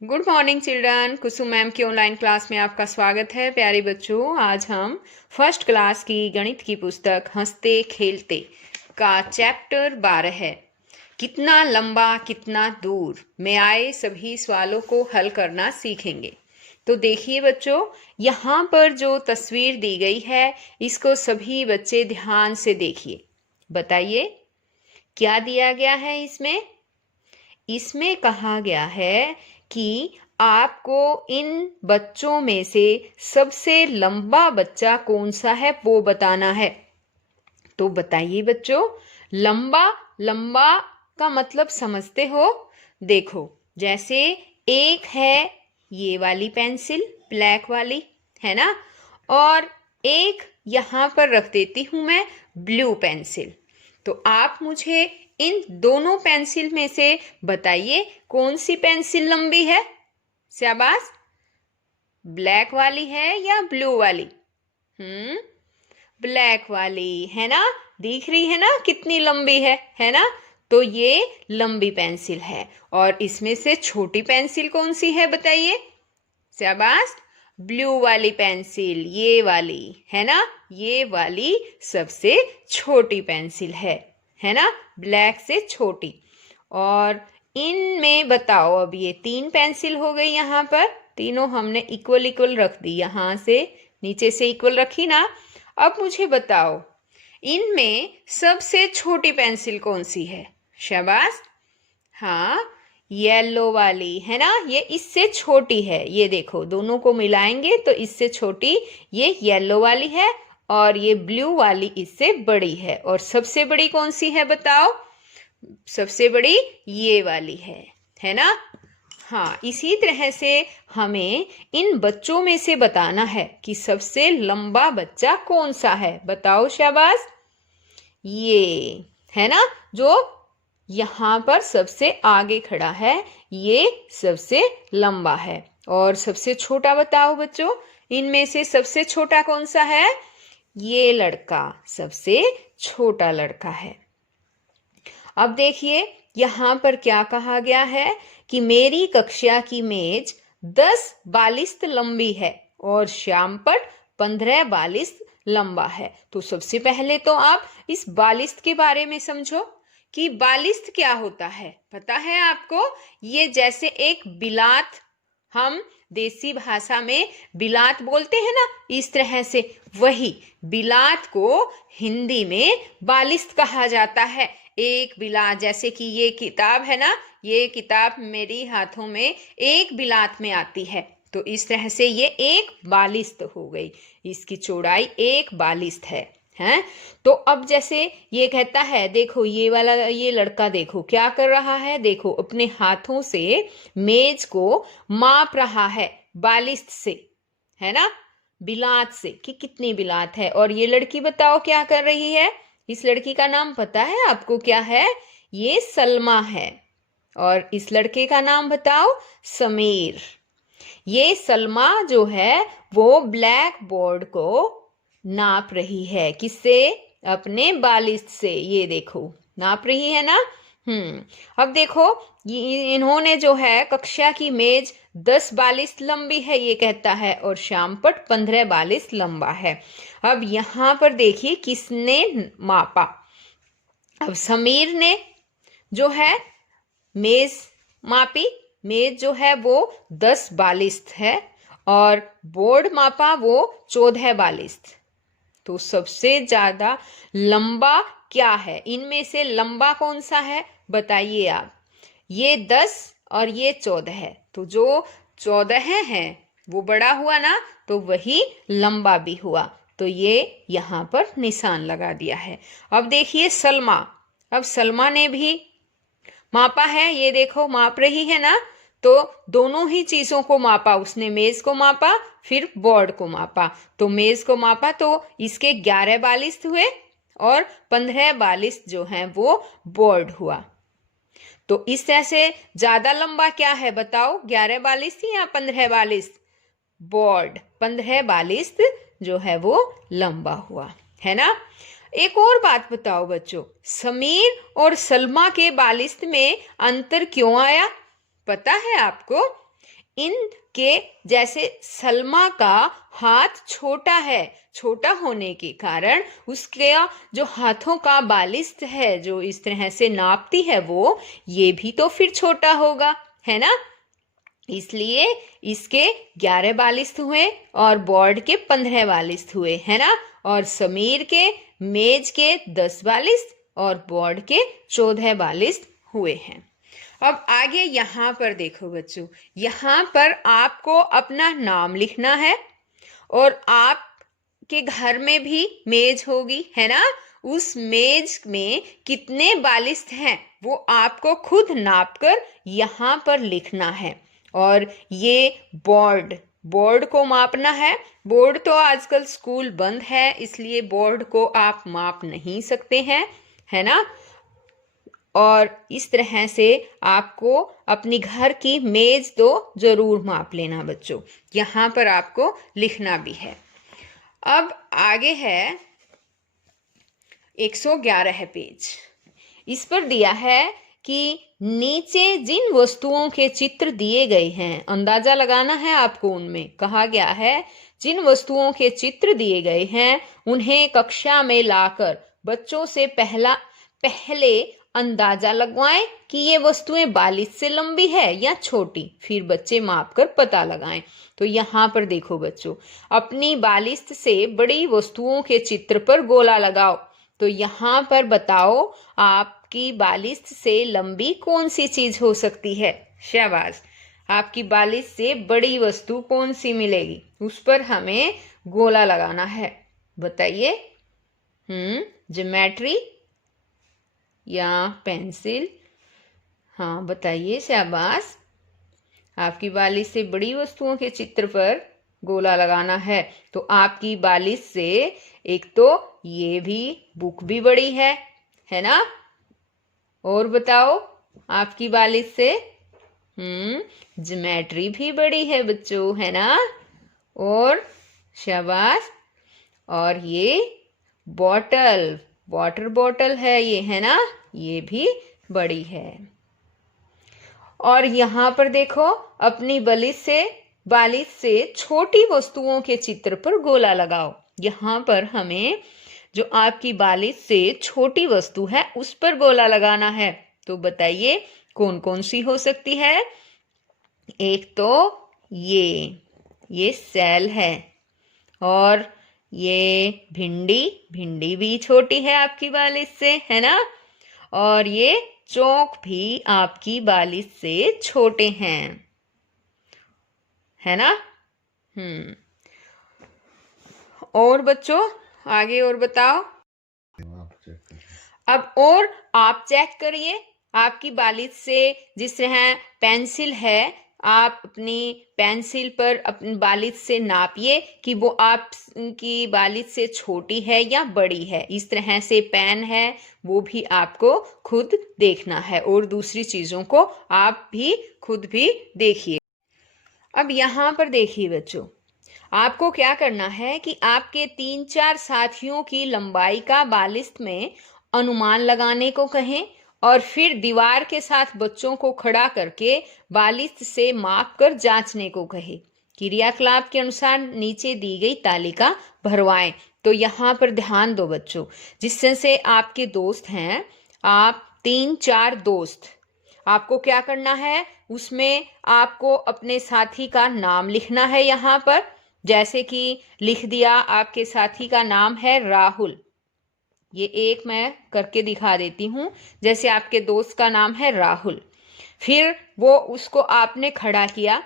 Good morning children. Kusum ma'am की online class में आपका स्वागत है। प्यारे बच्चों, आज हम फर्स्ट क्लास की गणित की पुस्तक हंसते खेलते का चैप्टर 12 है, कितना लंबा कितना दूर में आए सभी सवालों को हल करना सीखेंगे। तो देखिए बच्चों, यहाँ पर जो तस्वीर दी गई है इसको सभी बच्चे ध्यान से देखिए। बताइए क्या दिया गया है इसमें। इसमें कहा गया है कि आपको इन बच्चों में से सबसे लंबा बच्चा कौन सा है वो बताना है। तो बताइए बच्चों, लंबा लंबा का मतलब समझते हो। देखो, जैसे एक है ये वाली पेंसिल, ब्लैक वाली, है ना, और एक यहाँ पर रख देती हूँ मैं ब्लू पेंसिल। तो आप मुझे इन दोनों पेंसिल में से बताइए कौन सी पेंसिल लंबी है। शाबाश, ब्लैक वाली है या ब्लू वाली? ब्लैक वाली है ना। दिख रही है ना कितनी लंबी है ना। तो ये लंबी पेंसिल है। और इसमें से छोटी पेंसिल कौन सी है बताइए। शाबाश, ब्लू वाली पेंसिल, ये वाली, है ना। ये वाली सबसे छोटी पेंसिल है ना, ब्लैक से छोटी। और इनमें बताओ, अब ये 3 पेंसिल हो गई। यहाँ पर तीनों हमने इक्वल इक्वल रख दी, यहाँ से नीचे से इक्वल रखी ना। अब मुझे बताओ इनमें सबसे छोटी पेंसिल कौन सी है। शाबाश, हाँ, येलो वाली, है ना। ये इससे छोटी है, ये देखो दोनों को मिलाएंगे तो इससे छोटी ये येलो वाली है और ये ब्लू वाली इससे बड़ी है। और सबसे बड़ी कौन सी है बताओ। सबसे बड़ी ये वाली है ना। हाँ, इसी तरह से हमें इन बच्चों में से बताना है कि सबसे लंबा बच्चा कौन सा है। बताओ शाबाश, ये है ना, जो यहाँ पर सबसे आगे खड़ा है, ये सबसे लंबा है। और सबसे छोटा बताओ बच्चों, इनमें से सबसे छोटा कौन सा है। ये लड़का सबसे छोटा लड़का है। अब देखिए यहाँ पर क्या कहा गया है कि मेरी कक्षा की मेज 10 बालिस्त लंबी है और श्यामपट 15 बालिस्त लंबा है। तो सबसे पहले तो आप इस बालिस्त के बारे में समझो कि बालिस्त क्या होता है। पता है आपको, ये जैसे एक बिलात, हम देसी भाषा में बिलात बोलते हैं ना, इस तरह से वही बिलात को हिंदी में बालिस्त कहा जाता है। एक बिलात, जैसे कि ये किताब है ना, ये किताब मेरी हाथों में एक बिलात में आती है, तो इस तरह से ये एक बालिस्त हो गई। इसकी चौड़ाई एक बालिस्त है। तो अब जैसे ये कहता है, देखो ये वाला, ये लड़का देखो क्या कर रहा है। देखो अपने हाथों से मेज को माप रहा है बालिस्त से, है ना, बिलात से, कि कितनी बिलात है। और ये लड़की बताओ क्या कर रही है। इस लड़की का नाम पता है आपको क्या है। ये सलमा है। और इस लड़के का नाम बताओ, समीर। ये सलमा जो है वो ब्लैक बोर्ड को नाप रही है। किससे? अपने बालिस्त से। ये देखो नाप रही है ना। अब देखो, इन्होंने जो है कक्षा की मेज 10 बालिस्त लंबी है ये कहता है, और श्यामपट 15 बालिस्त लंबा है। अब यहाँ पर देखिए किसने मापा। अब समीर ने जो है मेज मापी। मेज जो है वो 10 बालिस्त है और बोर्ड मापा वो 14 बालिस्त। तो सबसे ज्यादा लंबा क्या है, इनमें से लंबा कौन सा है बताइए आप। ये 10 और ये 14 है, तो जो 14 है वो बड़ा हुआ ना, तो वही लंबा भी हुआ। तो ये यहाँ पर निशान लगा दिया है। अब देखिए सलमा, अब सलमा ने भी मापा है। ये देखो माप रही है ना, तो दोनों ही चीजों को मापा उसने। मेज को मापा फिर बोर्ड को मापा। तो मेज को मापा तो इसके 11 बालिस्त हुए और 15 बालिस्त जो हैं वो बोर्ड हुआ। तो इस तरह से ज्यादा लंबा क्या है बताओ, 11 बालिस्त या 15 बालिस्त। बोर्ड 15 बालिस्त जो है वो लंबा हुआ, है ना। एक और बात बताओ बच्चों, समीर और सलमा के बालिस्त में अंतर क्यों आया, पता है आपको। इनके जैसे सलमा का हाथ छोटा है, छोटा होने के कारण उसके जो हाथों का बालिस्त है जो इस तरह से नापती है वो ये भी तो फिर छोटा होगा, है ना। इसलिए इसके 11 बालिस्त हुए और बोर्ड के 15 बालिस्त हुए, है ना। और समीर के मेज के 10 बालिस्त और बोर्ड के 14 बालिस्त हुए हैं। अब आगे यहाँ पर देखो बच्चों, यहाँ पर आपको अपना नाम लिखना है और आपके घर में भी मेज होगी, है ना। उस मेज में कितने बालिस्त हैं वो आपको खुद नापकर यहाँ पर लिखना है। और ये बोर्ड को मापना है। बोर्ड तो आजकल स्कूल बंद है इसलिए बोर्ड को आप माप नहीं सकते हैं, है ना। और इस तरह से आपको अपनी घर की मेज तो जरूर माप लेना बच्चों, यहाँ पर आपको लिखना भी है। अब आगे है 111 पेज। इस पर दिया है कि नीचे जिन वस्तुओं के चित्र दिए गए हैं, अंदाजा लगाना है आपको। उनमें कहा गया है जिन वस्तुओं के चित्र दिए गए हैं उन्हें कक्षा में लाकर बच्चों से पहले अंदाजा लगवाएं कि ये वस्तुएं बालिश से लंबी है या छोटी, फिर बच्चे माप कर पता लगाएं। तो यहाँ पर देखो बच्चों, अपनी बालिश से बड़ी वस्तुओं के चित्र पर गोला लगाओ। तो यहाँ पर बताओ आपकी बालिश से लंबी कौन सी चीज हो सकती है। शाबाश, आपकी बालिश से बड़ी वस्तु कौन सी मिलेगी, उस पर हमें गोला लगाना है। बताइए, ज्योमेट्री या पेंसिल? हाँ बताइए, शाबाश। आपकी बालिश से बड़ी वस्तुओं के चित्र पर गोला लगाना है। तो आपकी बालिश से एक तो ये भी बुक भी बड़ी है ना। और बताओ, आपकी बालिश से ज्योमेट्री भी बड़ी है बच्चों, है ना। और शाबाश, और ये वाटर बॉटल है ये, है ना, ये भी बड़ी है। और यहाँ पर देखो, अपनी बालिश से छोटी वस्तुओं के चित्र पर गोला लगाओ। यहाँ पर हमें जो आपकी बालिश से छोटी वस्तु है उस पर गोला लगाना है। तो बताइए कौन कौन सी हो सकती है। एक तो ये सेल है, और ये भिंडी भी छोटी है आपकी बालिश से, है ना। और ये चौक भी आपकी बालिश से छोटे हैं, है ना। और बच्चों आगे और बताओ। अब और आप चेक करिए, आपकी बालिश से जिस तरह पेंसिल है, आप अपनी पेंसिल पर अपनी बालिश से नापिए कि वो आपकी बालिश से छोटी है या बड़ी है। इस तरह से पेन है वो भी आपको खुद देखना है, और दूसरी चीजों को आप भी खुद भी देखिए। अब यहाँ पर देखिए बच्चों, आपको क्या करना है कि आपके 3-4 साथियों की लंबाई का बालिश में अनुमान लगाने को कहें, और फिर दीवार के साथ बच्चों को खड़ा करके बालिश से माप कर जांचने को कहे। क्रियाकलाप के अनुसार नीचे दी गई तालिका भरवाएं। तो यहाँ पर ध्यान दो बच्चों, जिससे आपके दोस्त हैं, आप 3-4 दोस्त, आपको क्या करना है, उसमें आपको अपने साथी का नाम लिखना है। यहाँ पर जैसे कि लिख दिया, आपके साथी का नाम है राहुल। ये एक मैं करके दिखा देती हूँ। जैसे आपके दोस्त का नाम है राहुल, फिर वो उसको आपने खड़ा किया,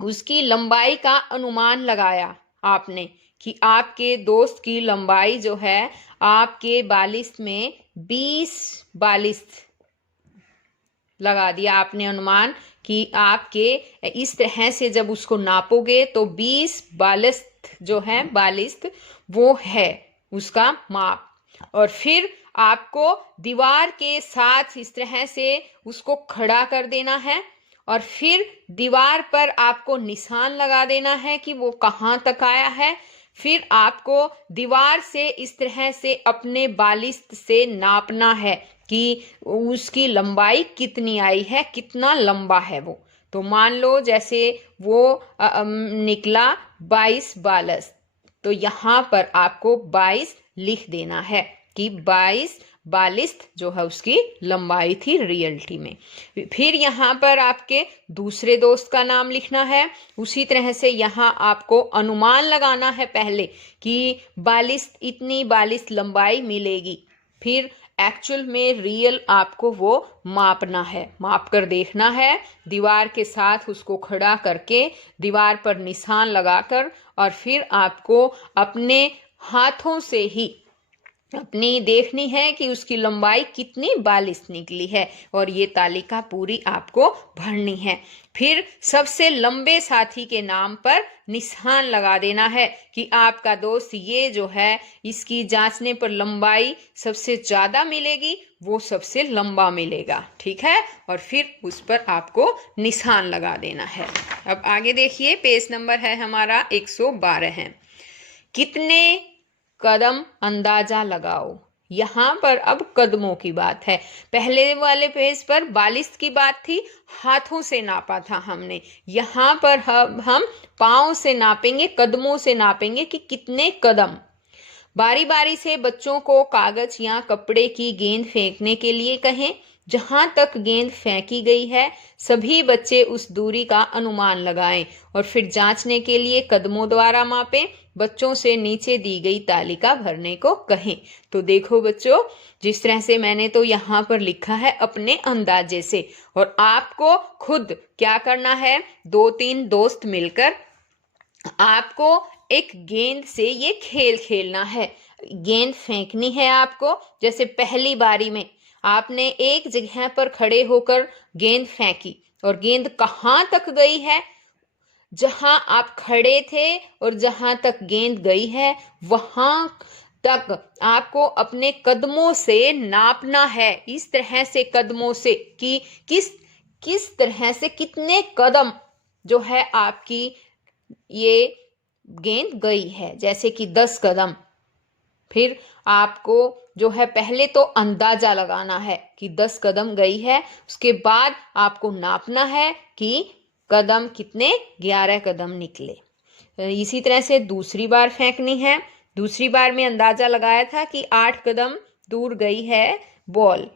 उसकी लंबाई का अनुमान लगाया आपने कि आपके दोस्त की लंबाई जो है आपके बालिश में 20 बालिश लगा दिया आपने अनुमान कि आपके इस तरह से जब उसको नापोगे तो 20 बालिश जो है बालिश वो है उसका माप। और फिर आपको दीवार के साथ इस तरह से उसको खड़ा कर देना है, और फिर दीवार पर आपको निशान लगा देना है कि वो कहाँ तक आया है। फिर आपको दीवार से इस तरह से अपने बालिश से नापना है कि उसकी लंबाई कितनी आई है, कितना लंबा है वो। तो मान लो जैसे वो निकला 22 बालस, तो यहाँ पर आपको 22 लिख देना है कि 22 42 जो है उसकी लंबाई थी रियलिटी में। फिर यहाँ पर आपके दूसरे दोस्त का नाम लिखना है। उसी तरह से यहाँ आपको अनुमान लगाना है पहले कि 42 इतनी 42 लंबाई मिलेगी, फिर एक्चुअल में रियल आपको वो मापना है, माप कर देखना है, दीवार के साथ उसको खड़ा करके दीवार पर निशान लगाकर, और फिर आपको अपने हाथों से ही अपनी देखनी है कि उसकी लंबाई कितनी 42 निकली है, और ये तालिका पूरी आपको भरनी है। फिर सबसे लंबे साथी के नाम पर निशान लगा देना है कि आपका दोस्त ये जो है इसकी जांचने पर लंबाई सबसे ज्यादा मिलेगी, वो सबसे लंबा मिलेगा, ठीक है, और फिर उस पर आपको निशान लगा देना है। अब आगे देखिए, पेज नंबर है हमारा 112 है। कितने कदम अंदाजा लगाओ। यहाँ पर अब कदमों की बात है। पहले वाले पेज पर 42 की बात थी, हाथों से नापा था हमने। यहाँ पर हम पाँव से नापेंगे, कदमों से नापेंगे कि कितने कदम। बारी बारी से बच्चों को कागज या कपड़े की गेंद फेंकने के लिए कहें। जहां तक गेंद फेंकी गई है सभी बच्चे उस दूरी का अनुमान लगाएं और फिर जांचने के लिए कदमों द्वारा मापें। बच्चों से नीचे दी गई तालिका भरने को कहें। तो देखो बच्चों, जिस तरह से मैंने तो यहाँ पर लिखा है अपने अंदाजे से, और आपको खुद क्या करना है, 2-3 दोस्त मिलकर आपको एक गेंद से ये खेल खेलना है। गेंद फेंकनी है आपको। जैसे पहली बारी में आपने एक जगह पर खड़े होकर गेंद फेंकी और गेंद कहाँ तक गई है, जहां आप खड़े थे और जहां तक गेंद गई है वहां तक आपको अपने कदमों से नापना है। इस तरह से कदमों से कि किस तरह से कितने कदम जो है आपकी ये गेंद गई है। जैसे कि 10 कदम। फिर आपको जो है पहले तो अंदाजा लगाना है कि 10 कदम गई है, उसके बाद आपको नापना है कि कदम कितने, 11 कदम निकले। इसी तरह से दूसरी बार फेंकनी है। दूसरी बार में अंदाजा लगाया था कि 8 कदम दूर गई है बॉल।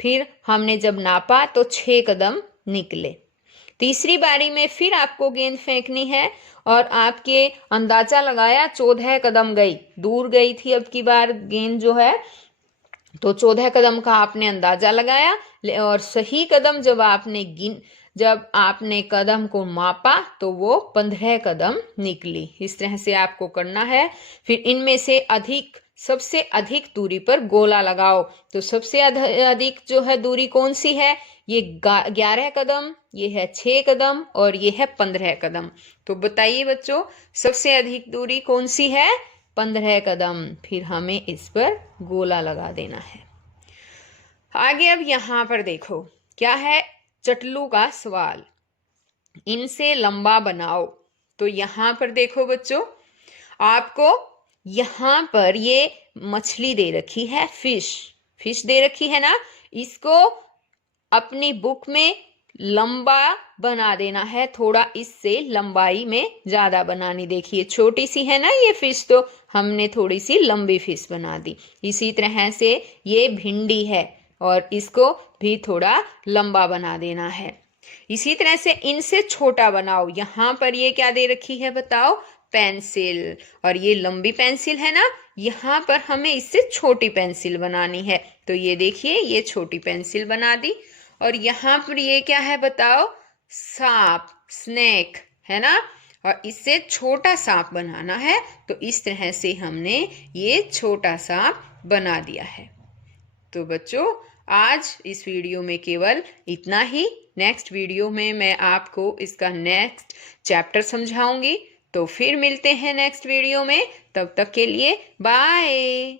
फिर हमने जब नापा तो 6 कदम निकले। तीसरी बारी में फिर आपको गेंद फेंकनी है और आपके अंदाजा लगाया 14 कदम गई, दूर गई थी अब की बार गेंद जो है, तो 14 कदम का आपने अंदाजा लगाया और सही कदम जब आपने कदम को मापा तो वो 15 कदम निकली। इस तरह से आपको करना है। फिर इनमें से सबसे अधिक दूरी पर गोला लगाओ। तो सबसे अधिक जो है दूरी कौन सी है, ये 11 कदम, ये है 6 कदम और ये है 15 कदम। तो बताइए बच्चों, सबसे अधिक दूरी कौन सी है, 15 कदम। फिर हमें इस पर गोला लगा देना है। आगे अब यहाँ पर देखो क्या है, चटलू का सवाल, इनसे लंबा बनाओ। तो यहाँ पर देखो बच्चों, आपको यहाँ पर ये मछली दे रखी है, फिश दे रखी है ना, इसको अपनी बुक में लंबा बना देना है, थोड़ा इससे लंबाई में ज्यादा बनानी। देखिए छोटी सी है ना ये फिश, तो हमने थोड़ी सी लंबी फिश बना दी। इसी तरह से ये भिंडी है और इसको भी थोड़ा लंबा बना देना है। इसी तरह से इनसे छोटा बनाओ। यहाँ पर ये क्या दे रखी है बताओ, पेंसिल, और ये लंबी पेंसिल है ना, यहाँ पर हमें इससे छोटी पेंसिल बनानी है। तो ये देखिए ये छोटी पेंसिल बना दी। और यहाँ पर ये क्या है बताओ, सांप, स्नेक है ना, और इससे छोटा सांप बनाना है। तो इस तरह से हमने ये छोटा सांप बना दिया है। तो बच्चों आज इस वीडियो में केवल इतना ही। नेक्स्ट वीडियो में मैं आपको इसका नेक्स्ट चैप्टर समझाऊंगी। तो फिर मिलते हैं नेक्स्ट वीडियो में, तब तक के लिए बाय।